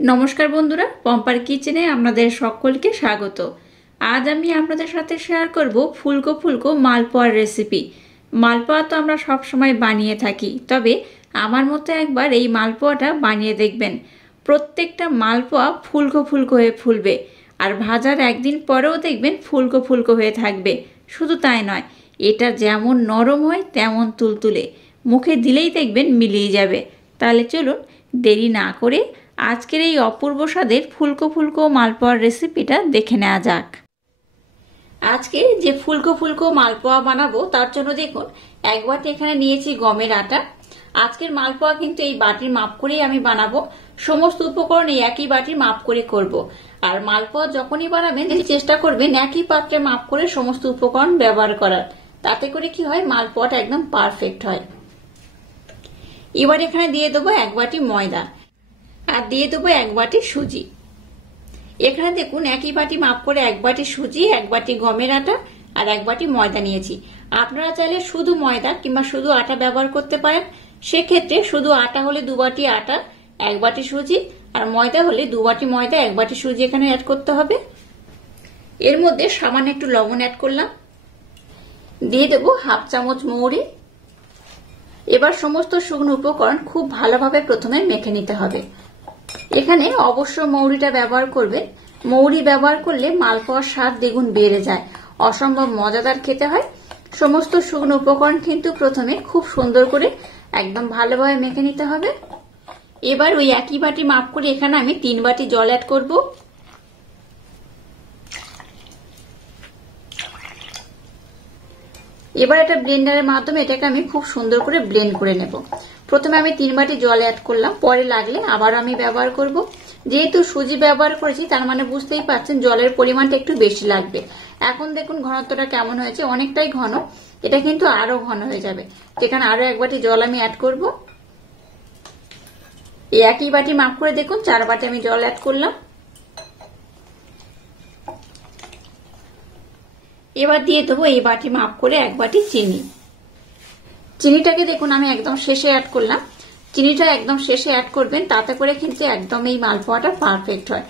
নমস্কার বন্ধুরা, পম্পার কিচেনে আপনাদের সকলকে স্বাগত। আজ আমি আপনাদের সাথে শেয়ার করব ফুলকো ফুলকো মালপোয়ার রেসিপি। মালপোয়া তো আমরা সব সময় বানিয়ে থাকি, তবে আমার মতো একবার এই মালপোয়াটা বানিয়ে দেখবেন। প্রত্যেকটা মালপোয়া ফুলকো ফুলকো হয়ে ফুলবে, আর ভাজার একদিন পরেও দেখবেন ফুলকো ফুলকো হয়ে থাকবে। শুধু তাই নয়, এটা যেমন নরম হয় তেমন তুলতুলে, মুখে দিলেই দেখবেন মিলিয়ে যাবে। তাহলে চলুন দেরি না করে আজকের এই অপূর্ব স্বাদের ফুলকো ফুলকো মালপোয়ার রেসিপিটা দেখে নেওয়া যাক। আজকে যে ফুলকো ফুলকো মালপোয়া বানাবো তার জন্য দেখুন, এক বাটি এখানে নিয়েছি গমের আটা। আজকের মালপোয়া কিন্তু এই বাটির মাপ করেই আমি বানাবো। সমস্ত উপকরণ এই একই বাটির মাপ করে করব। আর মালপোয়া যখনই বানাবেন চেষ্টা করবেন একই পাত্রে মাপ করে সমস্ত উপকরণ ব্যবহার করার, তাতে করে কি হয় মালপোয়াটা একদম পারফেক্ট হয়। এবার এখানে দিয়ে দেবো এক বাটি ময়দা, আর দিয়ে দেবো এক বাটি সুজি। এখানে দেখুন একই বাটি মাপ করে এক বাটি সুজি, এক বাটি গমের আটা আর এক বাটি ময়দা নিয়েছি। আপনারা চাইলে শুধু ময়দা কিংবা শুধু আটা ব্যবহার করতে পারেন। সেক্ষেত্রে শুধু আটা হলে 2 বাটি আটা, 1 বাটি সুজি, আর ময়দা হলে 2 বাটি ময়দা, 1 বাটি সুজি এখানে অ্যাড করতে হবে। এর মধ্যে সামান্য একটু লবণ অ্যাড করলাম, দিয়ে দেবো হাফ চামচ মৌরি। এবার সমস্ত শুকনো উপকরণ খুব ভালোভাবে প্রথমে মেখে নিতে হবে। এখানে অবশ্য মৌরিটা ব্যবহার করবেন। মৌরি ব্যবহার করলে মালপোয়ার স্বাদ দ্বিগুণ বেড়ে যায়, অসম্ভব মজাদার খেতে হয়। সমস্ত শুকনো উপকরণ কিন্তু প্রথমে খুব সুন্দর করে একদম ভালোভাবে মেখে নিতে হবে। এবার ওই একই বাটি মাপ করে এখানে আমি 3 বাটি জল অ্যাড করব। এবার একটা ব্লেন্ডারের মাধ্যমে এটাকে আমি খুব সুন্দর করে ব্লেন্ড করে নেব। প্রথমে আমি 3 বাটি জল অ্যাড করলাম, পরে লাগলে আবার আমি ব্যবহার করব। যেহেতু সুজি ব্যবহার করেছি তার মানে বুঝতেই পারছেন জলের পরিমাণটা একটু বেশি লাগবে। এখন দেখুন ঘনত্বটা কেমন হয়েছে, অনেকটাই ঘন। এটা কিন্তু আরো ঘন হয়ে যাবে। এখানে আরো 1 বাটি জল আমি অ্যাড করব। এই একই বাটি মাপ করে দেখুন 4 বাটি আমি জল অ্যাড করলাম। এবার দিয়ে দেবো এই বাটি মাপ করে 1 বাটি চিনি। চিনিটাকে দেখুন আমি একদম শেষে অ্যাড করলাম। চিনিটা একদম শেষে অ্যাড করবেন, তাতে করে কিন্তু একদম এই মালপোয়াটা পারফেক্ট হয়।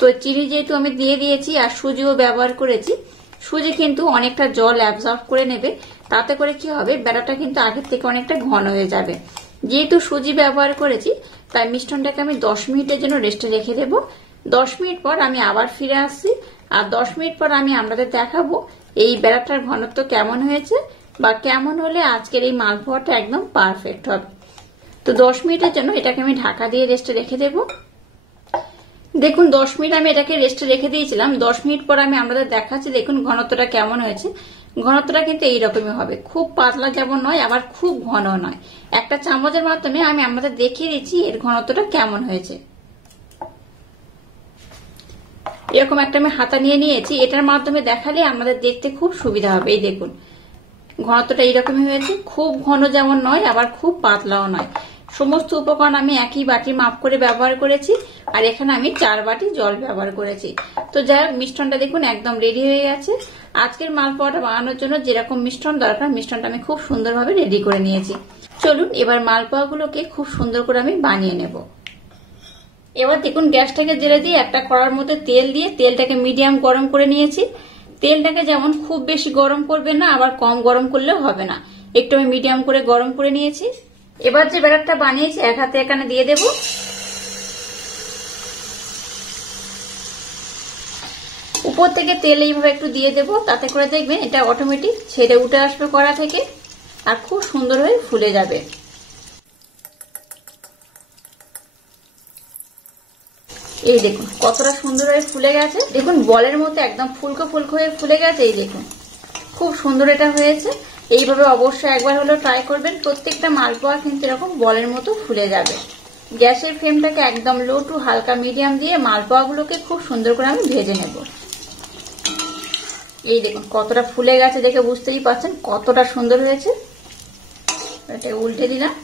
তো চিনি যেহেতু আমি দিয়ে দিয়েছি আর সুজিও ব্যবহার করেছি, সুজি কিন্তু অনেকটা জল অ্যাবজর্ব করে নেবে, তাতে করে কি হবে ব্যাটারটা কিন্তু আগের থেকে অনেকটা ঘন হয়ে যাবে। যেহেতু সুজি ব্যবহার করেছি তাই মিশ্রণটাকে আমি 10 মিনিটের জন্য রেস্টে রেখে দেব। 10 মিনিট পর আমি আবার ফিরে আসছি, আর 10 মিনিট পর আমি আপনাদের দেখাবো এই ব্যাটারটার ঘনত্ব কেমন হয়েছে বা কেমন হলে আজকের এই মালপোয়াটা একদম পারফেক্ট হবে। তো 10 মিনিটের জন্য এটাকে আমি ঢাকা দিয়ে রেস্টে রেখে দেব। দেখুন 10 মিনিট আমি এটাকে রেস্টে রেখে দিয়েছিলাম। 10 মিনিট পর আমি আপনাদের দেখাচ্ছি, দেখুন ঘনত্বটা কেমন হয়েছে। ঘনত্বটা কিন্তু এইরকমই হবে, খুব পাতলা যেমন নয় আবার খুব ঘন নয়। একটা চামচের মাধ্যমে আমি আপনাদের দেখিয়ে দিচ্ছি এর ঘনত্বটা কেমন হয়েছে। এরকম একটা আমি হাতা নিয়ে নিয়েছি, এটার মাধ্যমে দেখালে আমাদের দেখতে খুব সুবিধা হবে। এই দেখুন ঘনত্বটা এইরকমই হয়েছে, খুব ঘন যেমন নয় আবার খুব পাতলাও নয়। সমস্ত উপকরণ আমি একই বাটি মাপ করে ব্যবহার করেছি, আর এখানে আমি 4 বাটি জল ব্যবহার করেছি। তো যাই হোক মিশ্রণটা দেখুন একদম রেডি হয়ে গেছে। আজকের মালপোয়াটা বানানোর জন্য যেরকম মিশ্রণ দরকার মিশ্রণটা আমি খুব সুন্দরভাবে রেডি করে নিয়েছি। চলুন এবার মালপোয়াগুলোকে খুব সুন্দর করে আমি বানিয়ে নেব। এবার দেখুন গ্যাসটাকে জেলে দিয়ে একটা কড়ার মধ্যে তেল দিয়ে তেলটাকে মিডিয়াম গরম করে নিয়েছি। তেলটাকে যেমন খুব বেশি গরম করবেন না আবার কম গরম করলেও হবে না, একটু আমি মিডিয়াম করে গরম করে নিয়েছি। এবার যে ব্যাটারটা বানিয়েছি এক হাতে এখানে দিয়ে দেব। উপর থেকে তেল এইভাবে একটু দিয়ে দেব, তাতে করে দেখবেন এটা অটোমেটিক ছেড়ে উঠে আসবে কড়া থেকে আর খুব সুন্দর হয়ে ফুলে যাবে। এই দেখুন কতটা সুন্দর হয়ে ফুলে গেছে, দেখুন বলের মতো একদম ফুলকো ফুলকো হয়ে ফুলে গেছে। এই দেখুন খুব সুন্দর এটা হয়েছে। এইভাবে অবশ্যই একবার হলেও ট্রাই করবেন, প্রত্যেকটা মালপোয়া কিন্তু এরকম বলের মতো ফুলে যাবে। গ্যাসের ফ্লেমটাকে একদম লো টু হালকা মিডিয়াম দিয়ে মালপোয়াগুলোকে খুব সুন্দর করে আমি ভেজে নেব। এই দেখুন কতটা ফুলে গেছে, দেখে বুঝতেই পারছেন কতটা সুন্দর হয়েছে। এটা উল্টে দিলাম।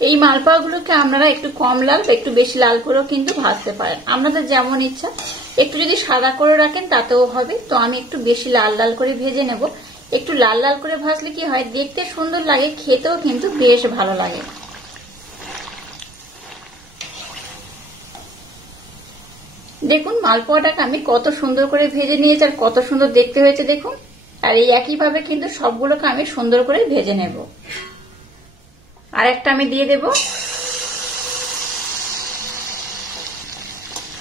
এই মালপোয়াগুলোকে আপনারা একটু কম লাল বা একটু বেশি লাল করেও কিন্তু ভাজতে পারেন, আপনাদের যেমন ইচ্ছা। একটু যদি সাদা করে রাখেন তাতেও হবে। তো আমি একটু বেশি লাল লাল করে ভেজে নেব। একটু লাল লাল করে ভাজলে কি হয় দেখতে সুন্দর লাগে, খেতেও কিন্তু বেশ ভালো লাগে। দেখুন মালপোয়াটাকে আমি কত সুন্দর করে ভেজে নিয়েছি আর কত সুন্দর দেখতে হয়েছে দেখুন। আর এই একইভাবে কিন্তু সবগুলোকে আমি সুন্দর করে ভেজে নেব। আর একটা আমি দিয়ে দেব।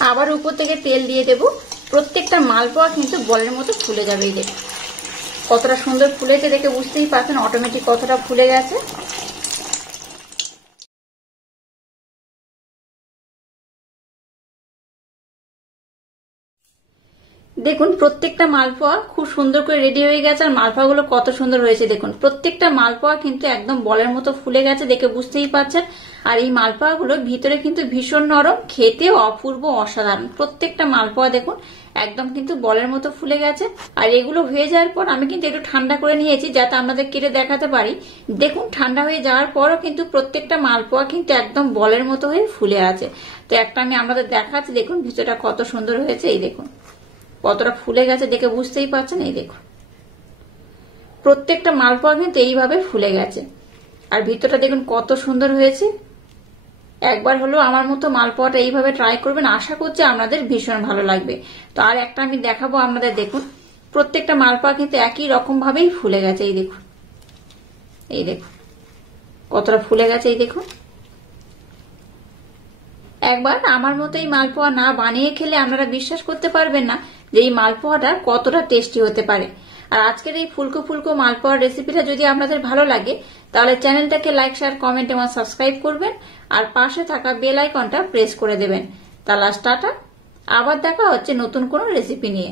আবার উপর থেকে তেল দিয়ে দেব। প্রত্যেকটা মালপোয়া কিন্তু বলের মতো ফুলে যাবে। এই দেখুন কতটা সুন্দর ফুলেছে, দেখে বুঝতেই পারছেন অটোমেটিক কতটা ফুলে গেছে। দেখুন প্রত্যেকটা মালপোয়া খুব সুন্দর করে রেডি হয়ে গেছে। আর মালপোয়াগুলো কত সুন্দর হয়েছে দেখুন। প্রত্যেকটা মালপোয়া কিন্তু একদম বলের মতো ফুলে গেছে, দেখে বুঝতেই পারছেন। আর এই মালপোয়াগুলো ভিতরে কিন্তু ভীষণ নরম, খেতেও অপূর্ব অসাধারণ। প্রত্যেকটা মালপোয়া দেখুন একদম কিন্তু বলের মতো ফুলে গেছে। আর এগুলো হয়ে যাওয়ার পর আমি কিন্তু একটু ঠান্ডা করে নিয়েছি যাতে আমাদের কেটে দেখাতে পারি। দেখুন ঠান্ডা হয়ে যাওয়ার পরও কিন্তু প্রত্যেকটা মালপোয়া কিন্তু একদম বলের মতো হয়ে ফুলে আছে। তো একটা আমি আমাদের দেখাচ্ছি, দেখুন ভিতরটা কত সুন্দর হয়েছে। এই দেখুন কতটা ফুলে গেছে, দেখে বুঝতেই পারছেন। এই দেখুন প্রত্যেকটা মালপোয়া কিন্তু এইভাবে ফুলে গেছে। আর ভিতরটা দেখুন কত সুন্দর হয়েছে। একবার হলো আমার মতো মালপোয়াটা এইভাবে ট্রাই করবেন, আশা করছি আপনাদের ভীষণ ভালো লাগবে। তো আর একটা আমি দেখাবো আপনাদের। দেখুন প্রত্যেকটা মালপোয়া কিন্তু একই রকম ভাবেই ফুলে গেছে। এই দেখুন, এই দেখুন কতটা ফুলে গেছে। এই দেখুন একবার আমার মতো এই মালপোয়া না বানিয়ে খেলে আপনারা বিশ্বাস করতে পারবেন না যে এই মালপোয়াটা কতটা টেস্টি হতে পারে। আর আজকের এই ফুলকো ফুলকো মালপোয়ার রেসিপিটা যদি আপনাদের ভালো লাগে তাহলে চ্যানেলটাকে লাইক, শেয়ার, কমেন্ট এবং সাবস্ক্রাইব করবেন। আর পাশে থাকা বেল আইকনটা প্রেস করে দেবেন। তাহলে টাটা, আবার দেখা হচ্ছে নতুন কোনো রেসিপি নিয়ে।